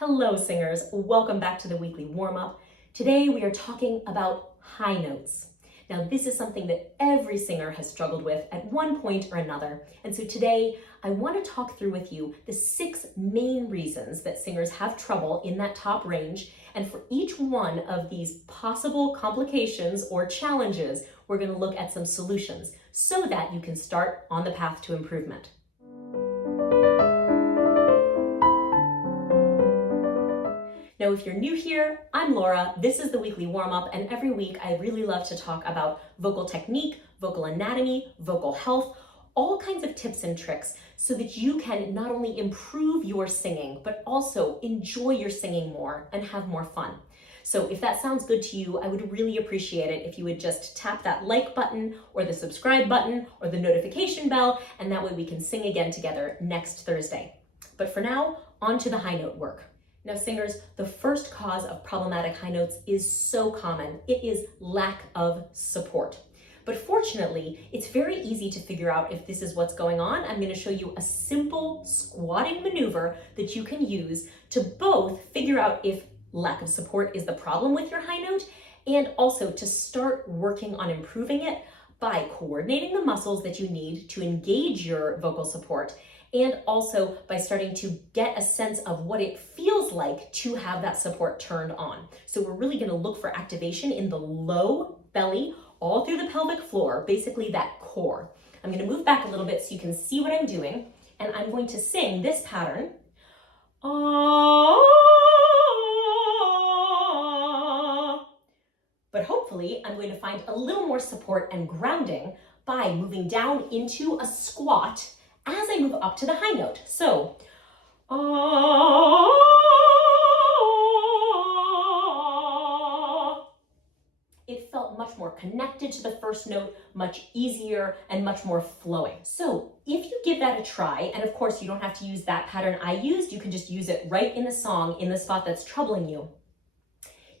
Hello singers, welcome back to the weekly warm-up. Today we are talking about high notes. Now this is something that every singer has struggled with at one point or another. And so today I want to talk through with you the 6 main reasons that singers have trouble in that top range. And for each one of these possible complications or challenges, we're going to look at some solutions so that you can start on the path to improvement. Now, if you're new here, I'm Laura, this is the weekly warm-up, and every week I really love to talk about vocal technique, vocal anatomy, vocal health, all kinds of tips and tricks so that you can not only improve your singing, but also enjoy your singing more and have more fun. So if that sounds good to you, I would really appreciate it if you would just tap that like button or the subscribe button or the notification bell, and that way we can sing again together next Thursday. But for now, on to the high note work. Now singers, the first cause of problematic high notes is so common. It is lack of support. But fortunately, it's very easy to figure out if this is what's going on. I'm going to show you a simple squatting maneuver that you can use to both figure out if lack of support is the problem with your high note, and also to start working on improving it by coordinating the muscles that you need to engage your vocal support, and also by starting to get a sense of what it feels like to have that support turned on. So we're really going to look for activation in the low belly, all through the pelvic floor, basically that core. I'm going to move back a little bit so you can see what I'm doing, and I'm going to sing this pattern. But hopefully I'm going to find a little more support and grounding by moving down into a squat as I move up to the high note. So, it felt much more connected to the first note, much easier and much more flowing. So if you give that a try, and of course you don't have to use that pattern I used, you can just use it right in the song in the spot that's troubling you.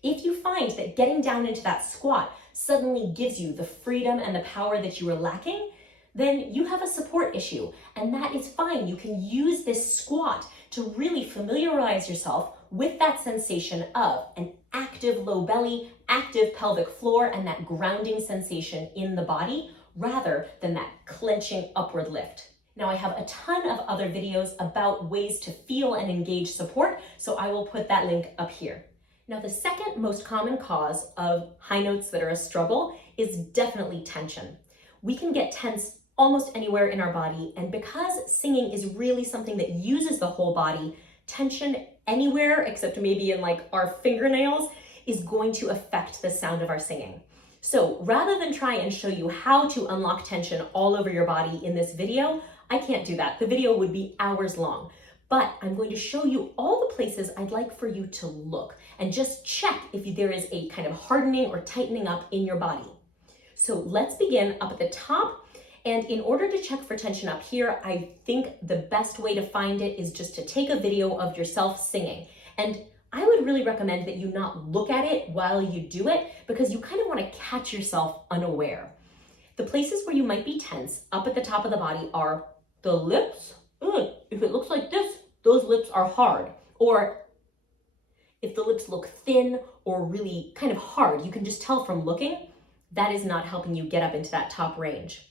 If you find that getting down into that squat suddenly gives you the freedom and the power that you were lacking, then you have a support issue, and that is fine. You can use this squat to really familiarize yourself with that sensation of an active low belly, active pelvic floor, and that grounding sensation in the body, rather than that clenching upward lift. Now I have a ton of other videos about ways to feel and engage support, so I will put that link up here. Now the second most common cause of high notes that are a struggle is definitely tension. We can get tense almost anywhere in our body, and because singing is really something that uses the whole body, tension anywhere except maybe in like our fingernails is going to affect the sound of our singing. So rather than try and show you how to unlock tension all over your body in this video, I can't do that. The video would be hours long. But I'm going to show you all the places I'd like for you to look and just check if there is a kind of hardening or tightening up in your body. So let's begin up at the top. And in order to check for tension up here, I think the best way to find it is just to take a video of yourself singing. And I would really recommend that you not look at it while you do it, because you kind of want to catch yourself unaware. The places where you might be tense up at the top of the body are the lips. If it looks like this, those lips are hard. Or if the lips look thin or really kind of hard, you can just tell from looking, that is not helping you get up into that top range.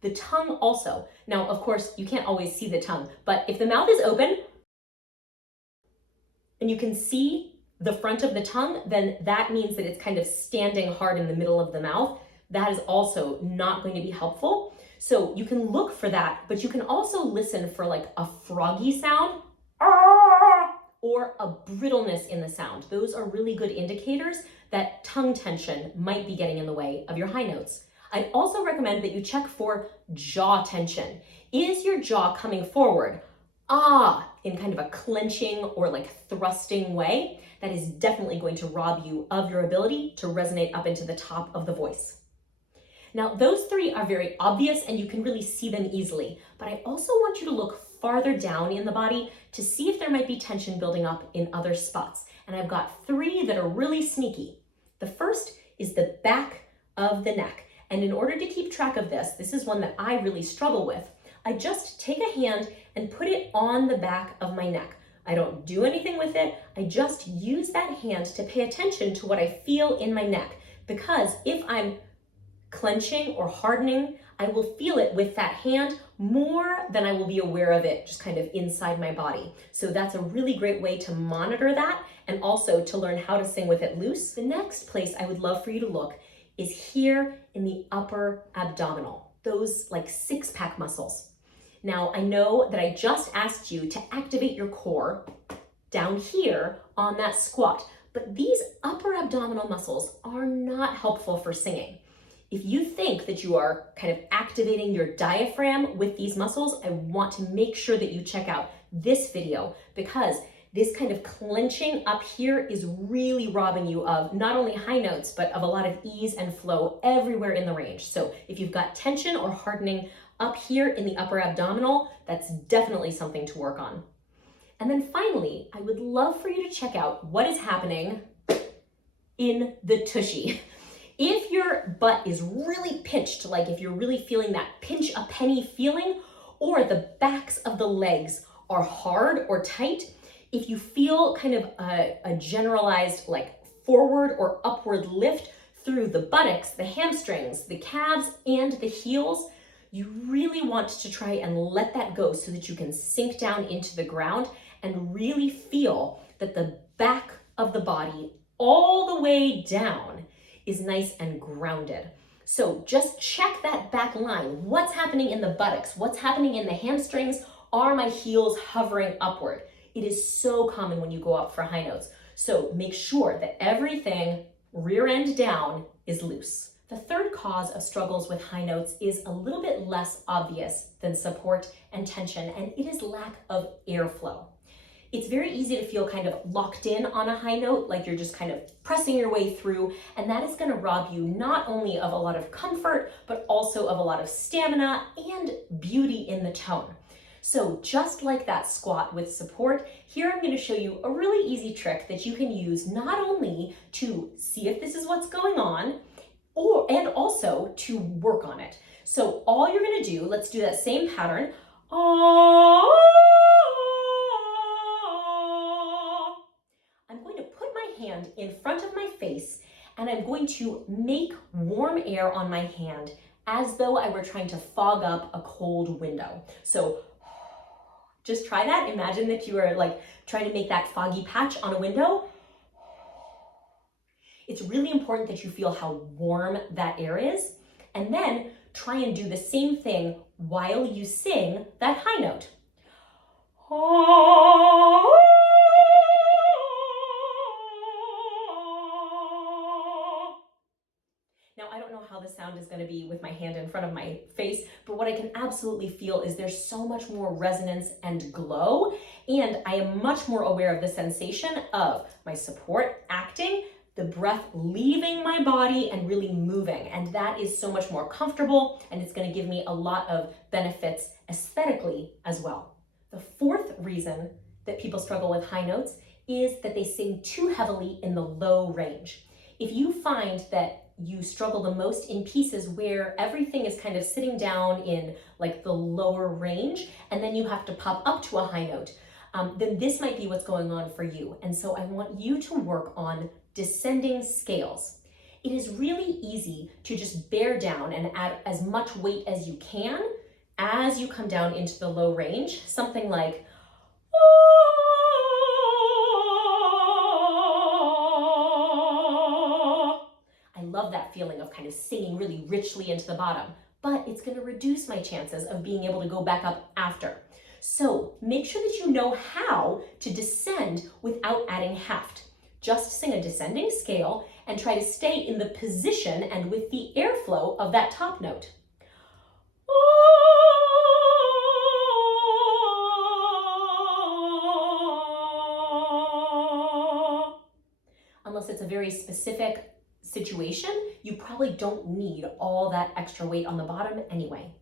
The tongue also. Now, of course, you can't always see the tongue, but if the mouth is open and you can see the front of the tongue, then that means that it's kind of standing hard in the middle of the mouth. That is also not going to be helpful. So you can look for that, but you can also listen for like a froggy sound or a brittleness in the sound. Those are really good indicators that tongue tension might be getting in the way of your high notes. I'd also recommend that you check for jaw tension. Is your jaw coming forward? In kind of a clenching or like thrusting way? That is definitely going to rob you of your ability to resonate up into the top of the voice. Now, those 3 are very obvious and you can really see them easily, but I also want you to look farther down in the body to see if there might be tension building up in other spots. And I've got 3 that are really sneaky. The first is the back of the neck. And in order to keep track of this, this is one that I really struggle with. I just take a hand and put it on the back of my neck. I don't do anything with it. I just use that hand to pay attention to what I feel in my neck. Because if I'm clenching or hardening, I will feel it with that hand more than I will be aware of it just kind of inside my body. So that's a really great way to monitor that and also to learn how to sing with it loose. The next place I would love for you to look is here in the upper abdominal, those like six-pack muscles. Now, I know that I just asked you to activate your core down here on that squat, but these upper abdominal muscles are not helpful for singing. If you think that you are kind of activating your diaphragm with these muscles, I want to make sure that you check out this video, because this kind of clenching up here is really robbing you of not only high notes, but of a lot of ease and flow everywhere in the range. So if you've got tension or hardening up here in the upper abdominal, that's definitely something to work on. And then finally, I would love for you to check out what is happening in the tushy. If your butt is really pinched, like if you're really feeling that pinch a penny feeling, or the backs of the legs are hard or tight, if you feel kind of a generalized like forward or upward lift through the buttocks, the hamstrings, the calves, and the heels, you really want to try and let that go so that you can sink down into the ground and really feel that the back of the body all the way down is nice and grounded. So just check that back line. What's happening in the buttocks? What's happening in the hamstrings? Are my heels hovering upward? It is so common when you go up for high notes. So make sure that everything rear end down is loose. The third cause of struggles with high notes is a little bit less obvious than support and tension, and it is lack of airflow. It's very easy to feel kind of locked in on a high note, like you're just kind of pressing your way through, and that is going to rob you not only of a lot of comfort, but also of a lot of stamina and beauty in the tone. So just like that squat with support, here I'm going to show you a really easy trick that you can use not only to see if this is what's going on, and also to work on it. So all you're going to do, let's do that same pattern. I'm going to put my hand in front of my face, and I'm going to make warm air on my hand as though I were trying to fog up a cold window. So just try that. Imagine that you are like trying to make that foggy patch on a window. It's really important that you feel how warm that air is, and then try and do the same thing while you sing that high note. Now, I don't know how the sound is going to be with my hand in front of my face, but what I can absolutely feel is there's so much more resonance and glow, and I am much more aware of the sensation of my support acting, the breath leaving my body and really moving, and that is so much more comfortable, and it's going to give me a lot of benefits aesthetically as well. The fourth reason that people struggle with high notes is that they sing too heavily in the low range. If you find that you struggle the most in pieces where everything is kind of sitting down in like the lower range, and then you have to pop up to a high note, then this might be what's going on for you. And so I want you to work on descending scales. It is really easy to just bear down and add as much weight as you can as you come down into the low range, something like I love that feeling of kind of singing really richly into the bottom, but it's going to reduce my chances of being able to go back up after. So make sure that you know how to descend without adding heft. Just sing a descending scale and try to stay in the position and with the airflow of that top note. Unless it's a very specific situation, you probably don't need all that extra weight on the bottom anyway.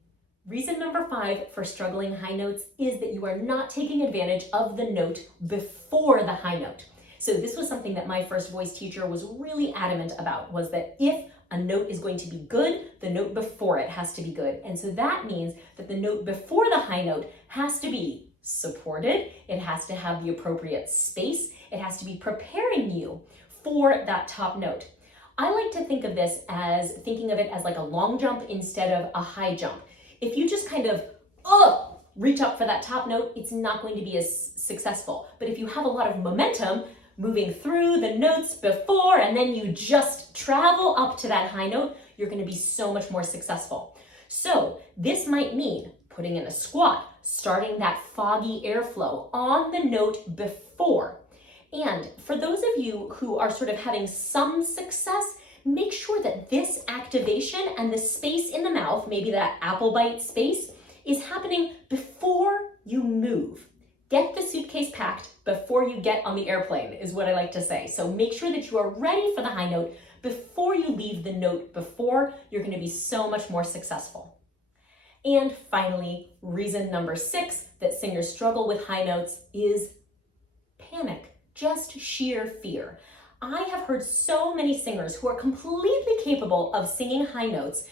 Reason number 5 for struggling high notes is that you are not taking advantage of the note before the high note. So this was something that my first voice teacher was really adamant about, was that if a note is going to be good, the note before it has to be good. And so that means that the note before the high note has to be supported. It has to have the appropriate space. It has to be preparing you for that top note. I like to think of this as thinking of it as like a long jump instead of a high jump. If you just kind of reach up for that top note, it's not going to be as successful. But if you have a lot of momentum moving through the notes before and then you just travel up to that high note, you're going to be so much more successful. So this might mean putting in a squat, starting that foggy airflow on the note before. And for those of you who are sort of having some success, make sure that this activation and the space in the mouth, maybe that apple bite space, is happening before you move. Get the suitcase packed before you get on the airplane is what I like to say. So make sure that you are ready for the high note before you leave the note before. You're going to be so much more successful. And finally, reason number 6 that singers struggle with high notes is panic, just sheer fear. I have heard so many singers who are completely capable of singing high notes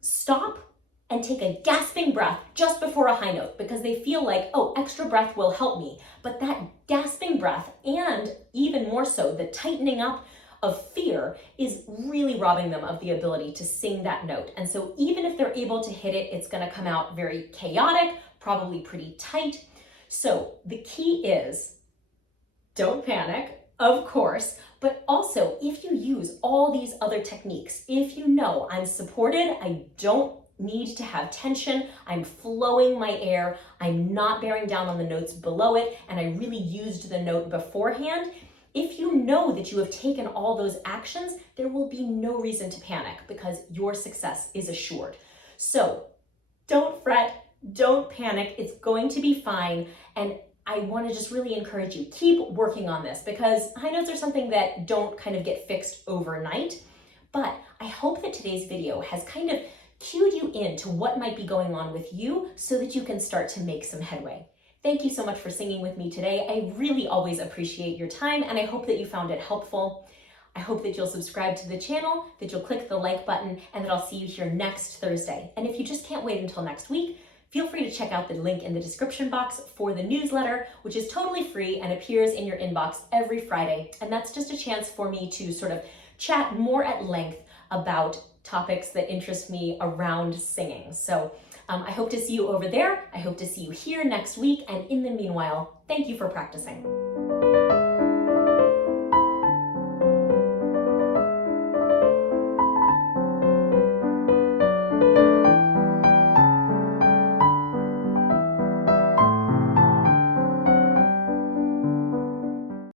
stop and take a gasping breath just before a high note because they feel like, oh, extra breath will help me. But that gasping breath, and even more so, the tightening up of fear, is really robbing them of the ability to sing that note. And so even if they're able to hit it, it's going to come out very chaotic, probably pretty tight. So the key is don't panic, of course, but also if you use all these other techniques, if you know I'm supported, I don't need to have tension, I'm flowing my air, I'm not bearing down on the notes below it, and I really used the note beforehand, if you know that you have taken all those actions, there will be no reason to panic because your success is assured. So don't fret, don't panic, it's going to be fine. And I want to just really encourage you, keep working on this because high notes are something that don't kind of get fixed overnight. But I hope that today's video has kind of cued you into what might be going on with you so that you can start to make some headway. Thank you so much for singing with me today. I really always appreciate your time and I hope that you found it helpful. I hope that you'll subscribe to the channel, that you'll click the like button, and that I'll see you here next Thursday. And if you just can't wait until next week, feel free to check out the link in the description box for the newsletter, which is totally free and appears in your inbox every Friday. And that's just a chance for me to sort of chat more at length about topics that interest me around singing. So I hope to see you over there. I hope to see you here next week. And in the meanwhile, thank you for practicing.